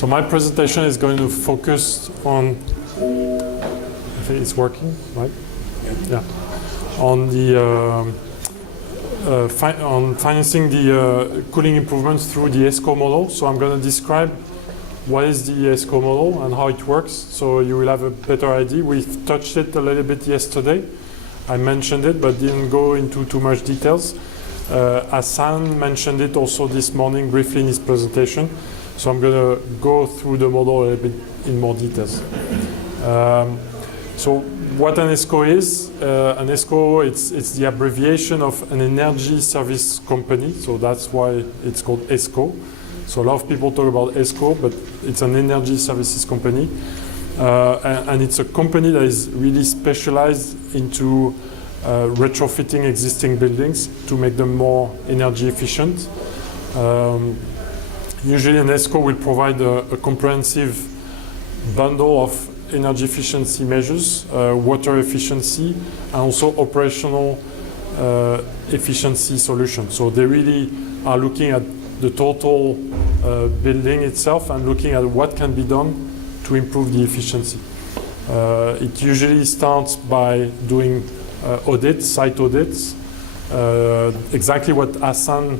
So my presentation is going to focus on, I think it's working, right? Yeah. On the on financing the cooling improvements through the Esco model. So I'm going to describe what is the Esco model and how it works, so you will have a better idea. We've touched it a little bit yesterday. I mentioned it, but didn't go into too much details. Hassan mentioned it also this morning briefly in his presentation. So I'm going to go through the model a little bit in more details. So what an Esco is, an Esco, it's the abbreviation of an energy service company. So that's why it's called Esco. So a lot of people talk about Esco, but it's an energy services company. And it's a company that is really specialized into retrofitting existing buildings to make them more energy efficient. Usually an Esco will provide a comprehensive bundle of energy efficiency measures, water efficiency, and also operational efficiency solutions. So they really are looking at the total building itself and looking at what can be done to improve the efficiency. It usually starts by doing audits, site audits, exactly what Hassan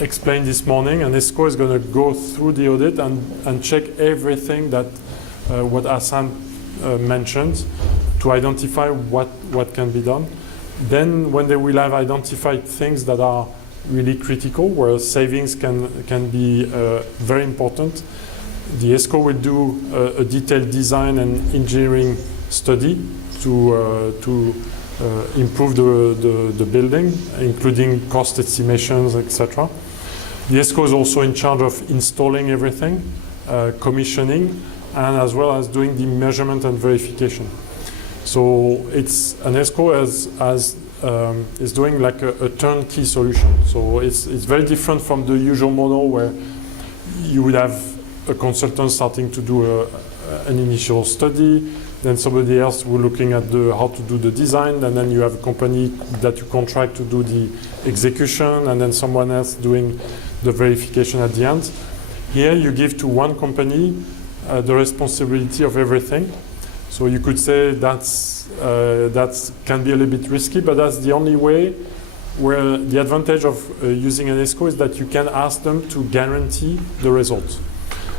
explained this morning, and Esco is going to go through the audit and check everything that what Hassan mentioned to identify what can be done. Then when they will have identified things that are really critical, where savings can be very important, the Esco will do a detailed design and engineering study to improve the building, including cost estimations, etc. The Esco is also in charge of installing everything, commissioning, and as well as doing the measurement and verification. So it's an Esco is doing like a turnkey solution. So it's very different from the usual model where you would have a consultant starting to do an initial study, then somebody else will looking at how to do the design, and then you have a company that you contract to do the execution, and then someone else doing the verification at the end. Here you give to one company the responsibility of everything. So you could say that can be a little bit risky, but that's the only way where the advantage of using an Esco is that you can ask them to guarantee the results.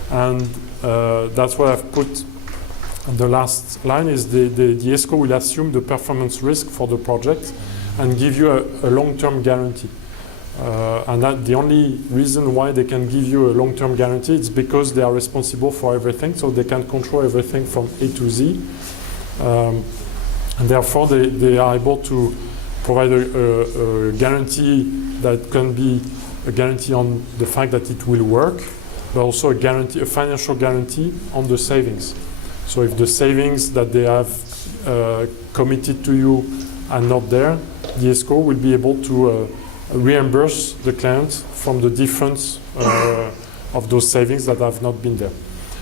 And that's what I've put on the last line is the Esco will assume the performance risk for the project and give you a long-term guarantee. And that the only reason why they can give you a long-term guarantee is because they are responsible for everything, so they can control everything from A to Z. And therefore they are able to provide a guarantee that can be a guarantee on the fact that it will work, but also a financial guarantee on the savings. So if the savings that they have committed to you are not there, the Esco will be able to reimburse the client from the difference of those savings that have not been there.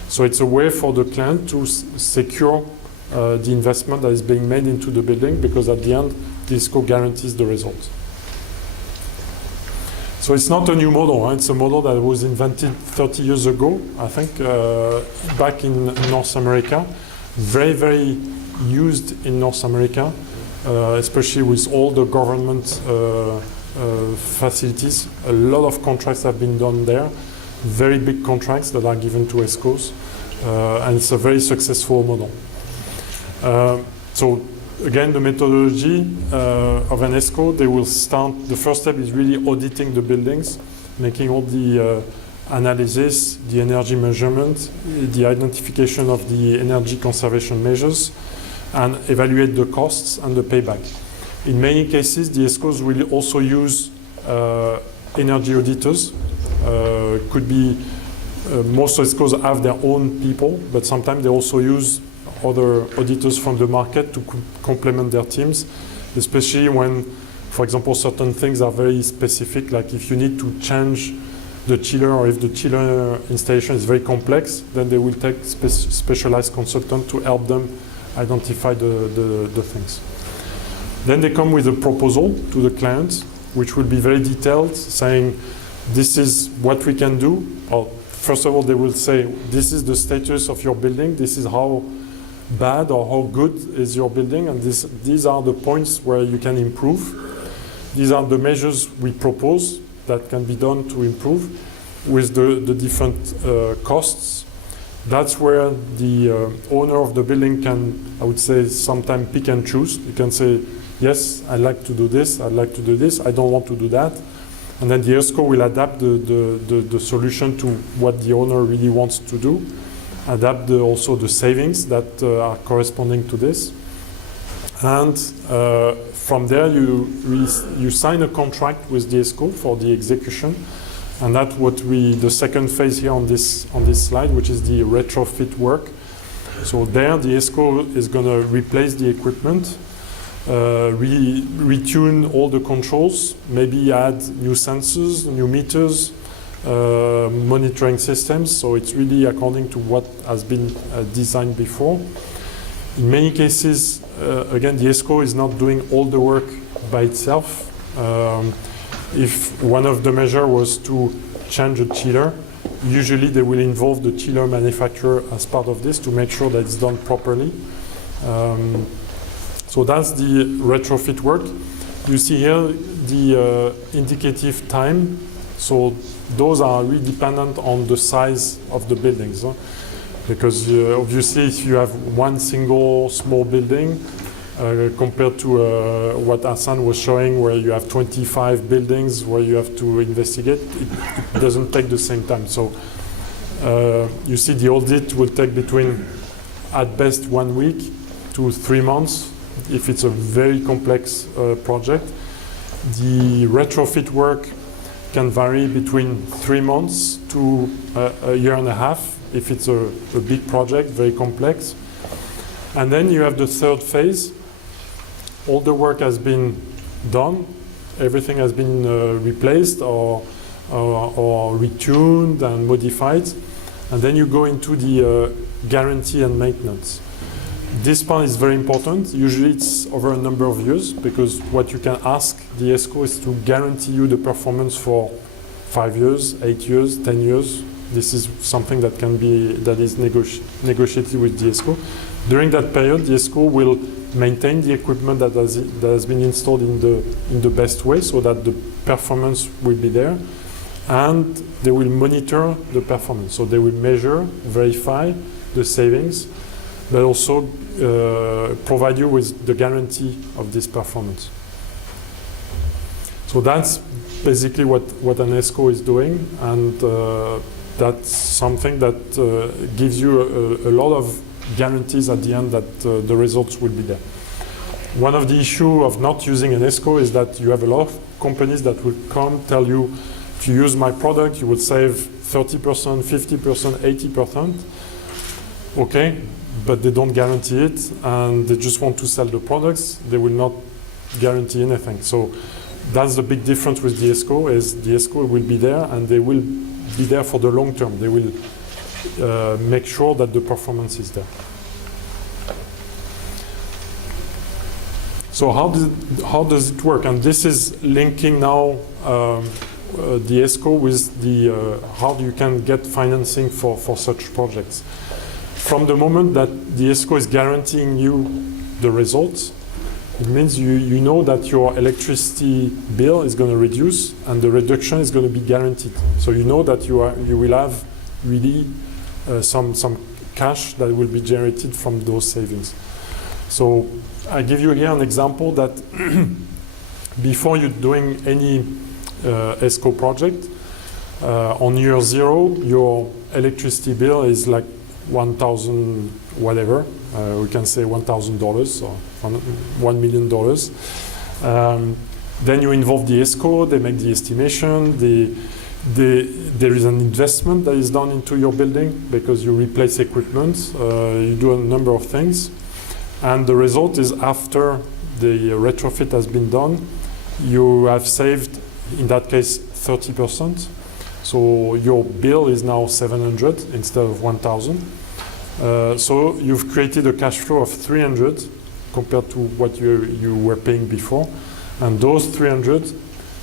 So it's a way for the client to secure the investment that is being made into the building, because at the end, the Esco guarantees the result. So it's not a new model. It's a model that was invented 30 years ago, I think, back in North America. Very, very used in North America, especially with all the government facilities. A lot of contracts have been done there. Very big contracts that are given to Escos. And it's a very successful model. So again, the methodology of an Esco, they will start, the first step is really auditing the buildings, making all the analysis, the energy measurement, the identification of the energy conservation measures, and evaluate the costs and the payback. In many cases, the Escos will also use energy auditors. Could be, most Escos have their own people, but sometimes they also use other auditors from the market to complement their teams, especially when, for example, certain things are very specific, like if you need to change the chiller, or if the chiller installation is very complex, then they will take specialized consultant to help them identify the things. Then they come with a proposal to the client, which will be very detailed, saying this is what we can do, or first of all, they will say, this is the status of your building, this is how bad or how good is your building, and these are the points where you can improve. These are the measures we propose that can be done to improve with the different costs. That's where the owner of the building can, I would say, sometimes pick and choose. You can say, yes, I'd like to do this, I'd like to do this, I don't want to do that. And then the Esco will adapt the solution to what the owner really wants to do. Adapt also the savings that are corresponding to this. And from there, you sign a contract with the Esco for the execution. And that's what the second phase here on this slide, which is the retrofit work. So there, the Esco is going to replace the equipment, retune all the controls, maybe add new sensors, new meters, monitoring systems. So it's really according to what has been designed before. In many cases, again, the Esco is not doing all the work by itself. If one of the measures was to change a chiller, usually they will involve the chiller manufacturer as part of this to make sure that it's done properly. So that's the retrofit work. You see here the indicative time. So those are really dependent on the size of the buildings. Because obviously if you have one single small building, compared to what Hassan was showing, where you have 25 buildings where you have to investigate, it doesn't take the same time. So you see the audit will take between, at best, 1 week to 3 months if it's a very complex project. The retrofit work can vary between 3 months to a year and a half if it's a big project, very complex. And then you have the third phase. All the work has been done. Everything has been replaced or retuned and modified. And then you go into the guarantee and maintenance. This part is very important. Usually it's over a number of years, because what you can ask the Esco is to guarantee you the performance for 5 years, 8 years, 10 years. This is something that is negotiated with the Esco. During that period, the Esco will maintain the equipment that has been installed in the best way, so that the performance will be there, and they will monitor the performance. So they will measure, verify the savings, but also provide you with the guarantee of this performance. So that's basically what an Esco is doing, and that's something that gives you a lot of guarantees at the end that the results will be there. One of the issues of not using an Esco is that you have a lot of companies that will come tell you, if you use my product, you will save 30%, 50%, 80%. Okay, but they don't guarantee it, and they just want to sell the products. They will not guarantee anything. So that's the big difference with the Esco, is the Esco will be there, and they will be there for the long term. They will make sure that the performance is there. So how does it work? And this is linking now the Esco with the how you can get financing for such projects. From the moment that the Esco is guaranteeing you the results, it means you know that your electricity bill is going to reduce, and the reduction is going to be guaranteed. So you know that you will have really some cash that will be generated from those savings. So I give you here an example that before you're doing any Esco project, on year 0, your electricity bill is like 1,000 whatever. We can say $1,000 or $1 million. Then you involve the Esco, they make the estimation, there is an investment that is done into your building because you replace equipment, you do a number of things. And the result is, after the retrofit has been done, you have saved, in that case, 30%. So your bill is now 700 instead of 1,000. So you've created a cash flow of 300 compared to what you were paying before. And those 300,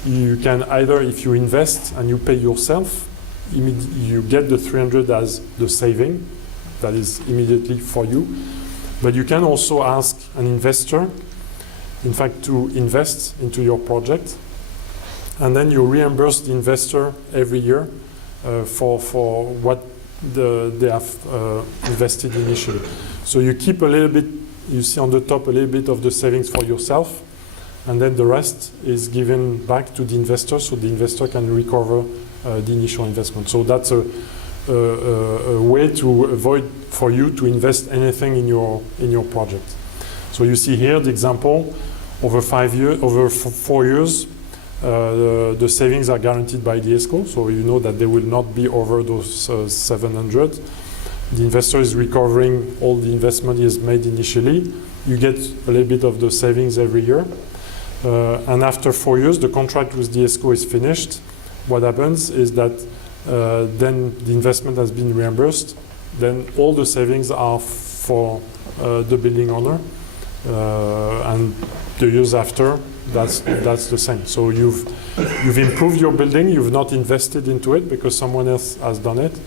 you can either, if you invest and you pay yourself, you get the 300 as the saving that is immediately for you. But you can also ask an investor, in fact, to invest into your project, and then you reimburse the investor every year for what they have invested initially. So you keep a little bit, you see on the top a little bit of the savings for yourself, and then the rest is given back to the investor, so the investor can recover the initial investment. So that's a way to avoid for you to invest anything in your project. So you see here the example over 4 years. The savings are guaranteed by the Esco, so you know that they will not be over those 700. The investor is recovering all the investment he has made initially. You get a little bit of the savings every year. And after 4 years, the contract with the Esco is finished. What happens is that then the investment has been reimbursed. Then all the savings are for the building owner. And the years after, that's the same. So you've improved your building. You've not invested into it because someone else has done it.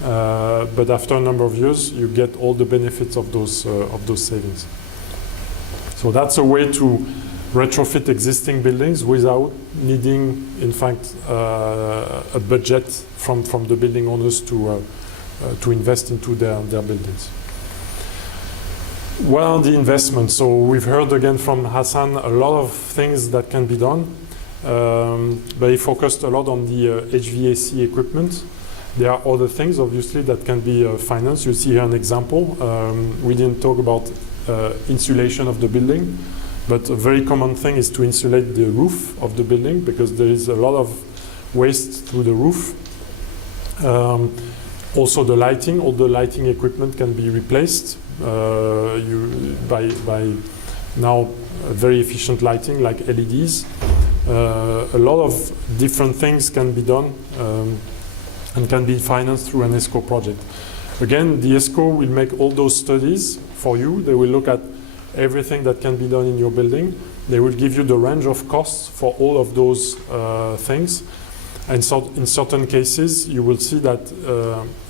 But after a number of years, you get all the benefits of those savings. So that's a way to retrofit existing buildings without needing, in fact, a budget from the building owners to invest into their buildings. What are the investments? So we've heard again from Hassan a lot of things that can be done, but he focused a lot on the HVAC equipment. There are other things, obviously, that can be financed. You see here an example. We didn't talk about insulation of the building, but a very common thing is to insulate the roof of the building because there is a lot of waste through the roof. Also the lighting, all the lighting equipment can be replaced by now very efficient lighting like LEDs. A lot of different things can be done and can be financed through an Esco project. Again, the Esco will make all those studies for you. They will look at everything that can be done in your building. They will give you the range of costs for all of those things. And so in certain cases, you will see that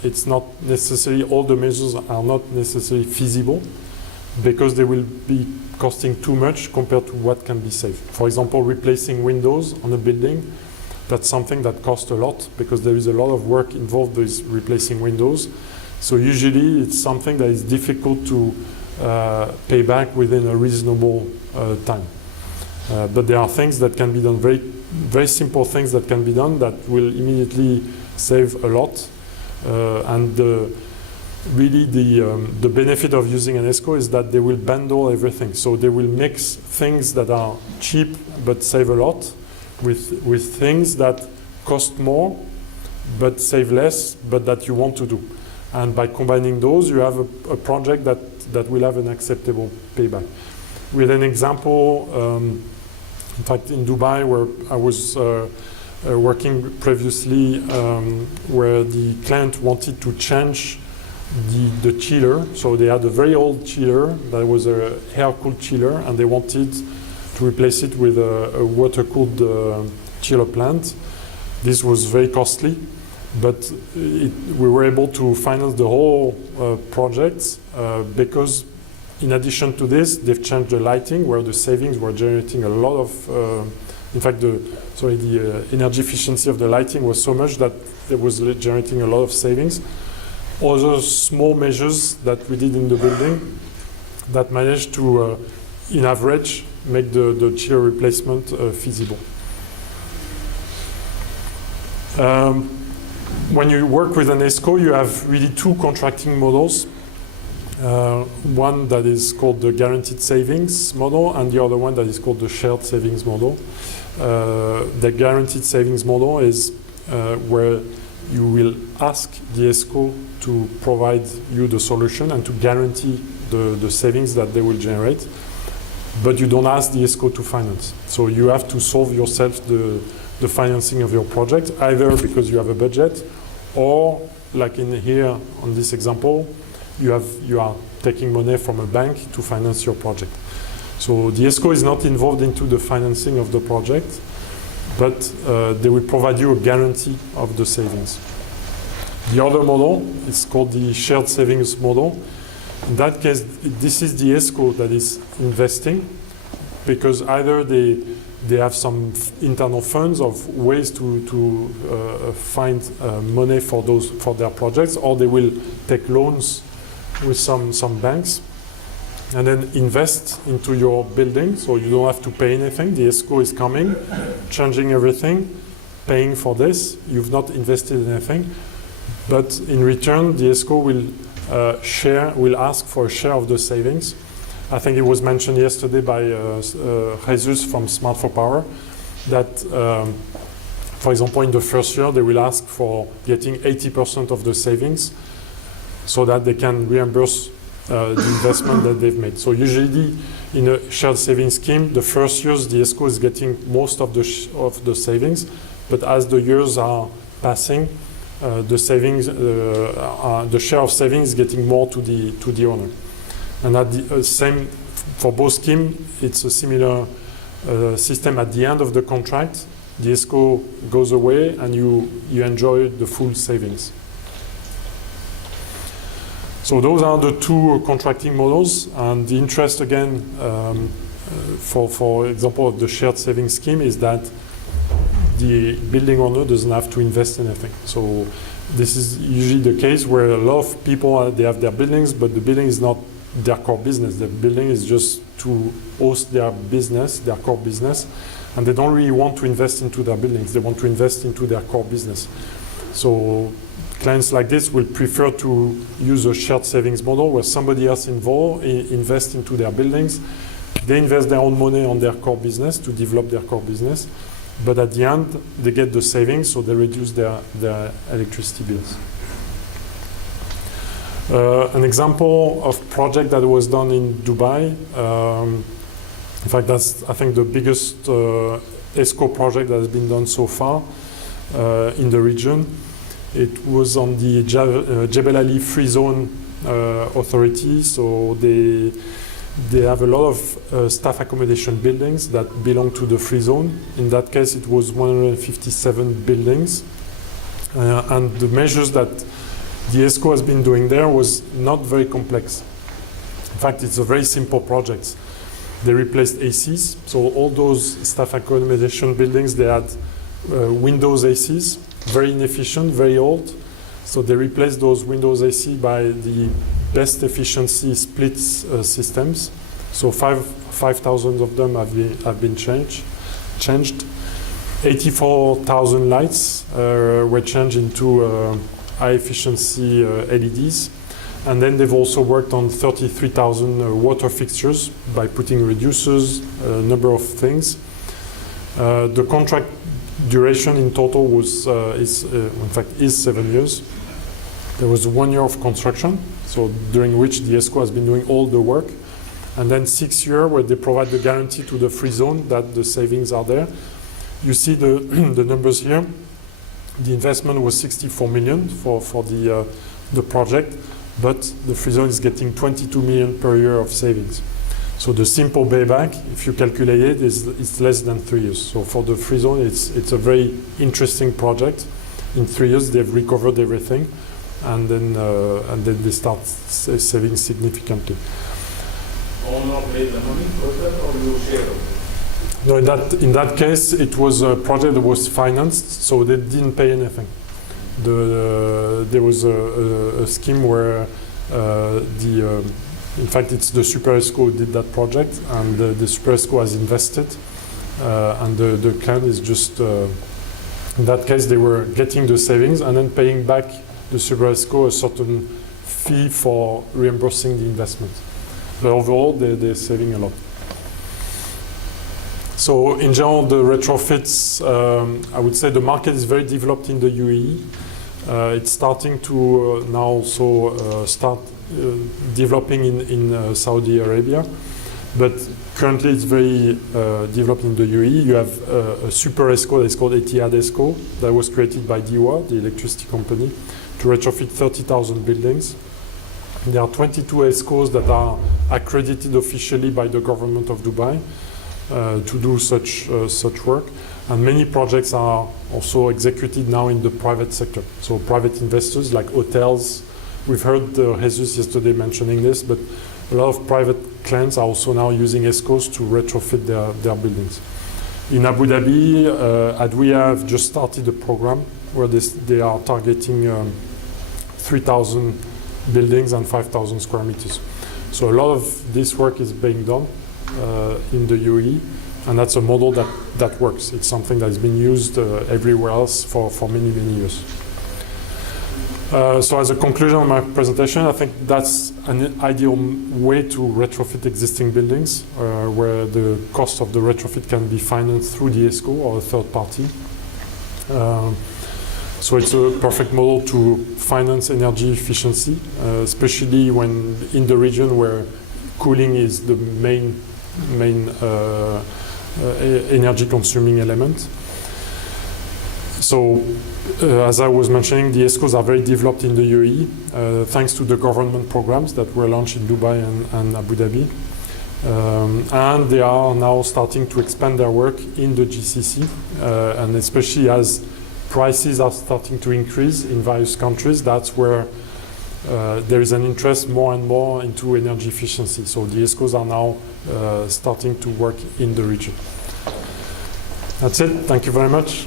it's not necessarily, all the measures are not necessarily feasible because they will be costing too much compared to what can be saved. For example, replacing windows on a building, that's something that costs a lot because there is a lot of work involved with replacing windows. So usually it's something that is difficult to pay back within a reasonable time. But there are things that can be done, very simple things that can be done that will immediately save a lot. And really the benefit of using an Esco is that they will bundle everything. So they will mix things that are cheap but save a lot with things that cost more but save less, but that you want to do. And by combining those, you have a project that will have an acceptable payback. With an example, in fact, in Dubai, where I was working previously, where the client wanted to change the chiller. So they had a very old chiller that was a air-cooled chiller, and they wanted to replace it with a water-cooled chiller plant. This was very costly, but we were able to finance the whole project because in addition to this, they've changed the lighting where the savings were generating a lot of, in fact, the energy efficiency of the lighting was so much that it was generating a lot of savings. Other small measures that we did in the building that managed to, in average, make the chiller replacement feasible. When you work with an Esco, you have really two contracting models. One that is called the guaranteed savings model, and the other one that is called the shared savings model. The guaranteed savings model is where you will ask the Esco to provide you the solution and to guarantee the savings that they will generate, but you don't ask the Esco to finance. So you have to solve yourself the financing of your project, either because you have a budget, or like in here on this example, you are taking money from a bank to finance your project. So the Esco is not involved into the financing of the project, but they will provide you a guarantee of the savings. The other model is called the shared savings model. In that case, this is the Esco that is investing, because either they have some internal funds of ways to find money for their projects, or they will take loans with some banks and then invest into your building, so you don't have to pay anything. The Esco is coming, changing everything, paying for this. You've not invested in anything, but in return, the Esco will ask for a share of the savings. I think it was mentioned yesterday by Jesus from Smart for Power that, for example, in the first year, they will ask for getting 80% of the savings so that they can reimburse the investment that they've made. So usually in a shared savings scheme, the first years the Esco is getting most of the savings, but as the years are passing, the savings, the share of savings is getting more to the owner. And at the same for both schemes, it's a similar system. At the end of the contract, the Esco goes away and you enjoy the full savings. So those are the two contracting models, and the interest again, for example, of the shared savings scheme is that the building owner doesn't have to invest in anything. So this is usually the case where a lot of people they have their buildings, but the building is not their core business. The building is just to host their business, their core business, and they don't really want to invest into their buildings. They want to invest into their core business. So clients like this will prefer to use a shared savings model where somebody else involved invest into their buildings. They invest their own money on their core business to develop their core business, but at the end they get the savings, so they reduce their electricity bills. An example of project that was done in Dubai. In fact, that's I think the biggest Esco project that has been done so far in the region. It was on the Jebel Ali Free Zone Authority, so they have a lot of staff accommodation buildings that belong to the free zone. In that case, it was 157 buildings, and the measures that the Esco has been doing there was not very complex. In fact, it's a very simple project. They replaced ACs, so all those staff accommodation buildings, they had Windows ACs, very inefficient, very old. So they replaced those Windows AC by the best efficiency split systems. So 5,000 of them have been changed. 84,000 lights were changed into high efficiency LEDs. And then they've also worked on 33,000 water fixtures by putting reducers, a number of things. The contract duration in total was is 7 years. There was 1 year of construction, so during which the Esco has been doing all the work, and then 6 years where they provide the guarantee to the free zone that the savings are there. You see the the numbers here. The investment was 64 million for the project, but the free zone is getting 22 million per year of savings. So the simple payback, if you calculate it, it's less than 3 years. So for the free zone, it's a very interesting project. In 3 years, they've recovered everything, and then they start saving significantly. Owner paid the money for that, or you share? No, in that case, it was a project that was financed, so they didn't pay anything. There was a scheme where in fact, it's the Super Esco who did that project, and the Super Esco has invested, and the client is just, in that case, they were getting the savings and then paying back the Super Esco a certain fee for reimbursing the investment. But overall, they're saving a lot. So in general, the retrofits, I would say the market is very developed in the UAE. It's starting to now also start developing in Saudi Arabia, but currently it's very developed in the UAE. You have a super Esco that's called Etihad Esco that was created by DIWA, the electricity company, to retrofit 30,000 buildings. There are 22 Escos that are accredited officially by the government of Dubai. to do such work. And many projects are also executed now in the private sector. So private investors like hotels. We've heard Jesus yesterday mentioning this, but a lot of private clients are also now using Escos to retrofit their buildings. In Abu Dhabi, Adwiya have just started a program where they are targeting 3,000 buildings and 5,000 square meters. So a lot of this work is being done in the UAE, and that's a model that works. It's something that has been used everywhere else for many, many years. So as a conclusion of my presentation, I think that's an ideal way to retrofit existing buildings, where the cost of the retrofit can be financed through the Esco or a third party. So it's a perfect model to finance energy efficiency, especially when in the region where cooling is the main energy consuming element. So, as I was mentioning, the Escos are very developed in the UAE, thanks to the government programs that were launched in Dubai and Abu Dhabi. And they are now starting to expand their work in the GCC, and especially as prices are starting to increase in various countries, that's where there is an interest more and more into energy efficiency. So the Escos are now starting to work in the region. That's it. Thank you very much.